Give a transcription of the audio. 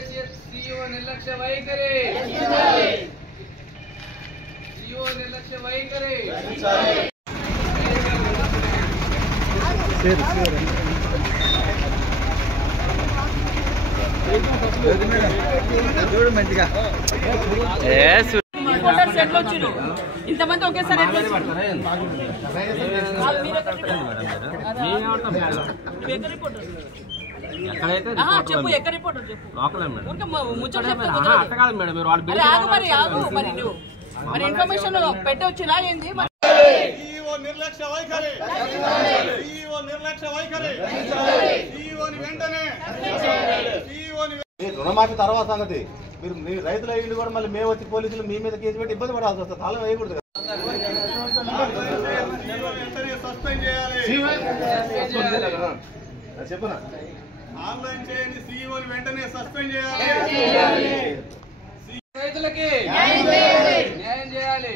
CEO निर्लक्ष्य वैखरी CEO निर्लक्ष्य वैखरी ఇంతమంది ఒకేసారి చెప్పు ఎక్కడ రిపోర్టర్ చెప్పు మరి ఇన్ఫర్మేషన్ పెట్టి వచ్చినా ఏంది నిర్లక్ష్య వైఖరి రుణమాఫీ తర్వాత సంగతి మీరు రైతులు అయ్యింది కూడా మళ్ళీ మేము వచ్చి పోలీసులు మీ మీద కేసు పెట్టి ఇబ్బంది పడాల్సి వస్తుంది తాళం వేయకూడదు చెప్పనా ఆన్లైన్ చేయండి సీఈఓని వెంటనే సస్పెండ్ చేయాలి రైతులకి న్యాయం చేయాలి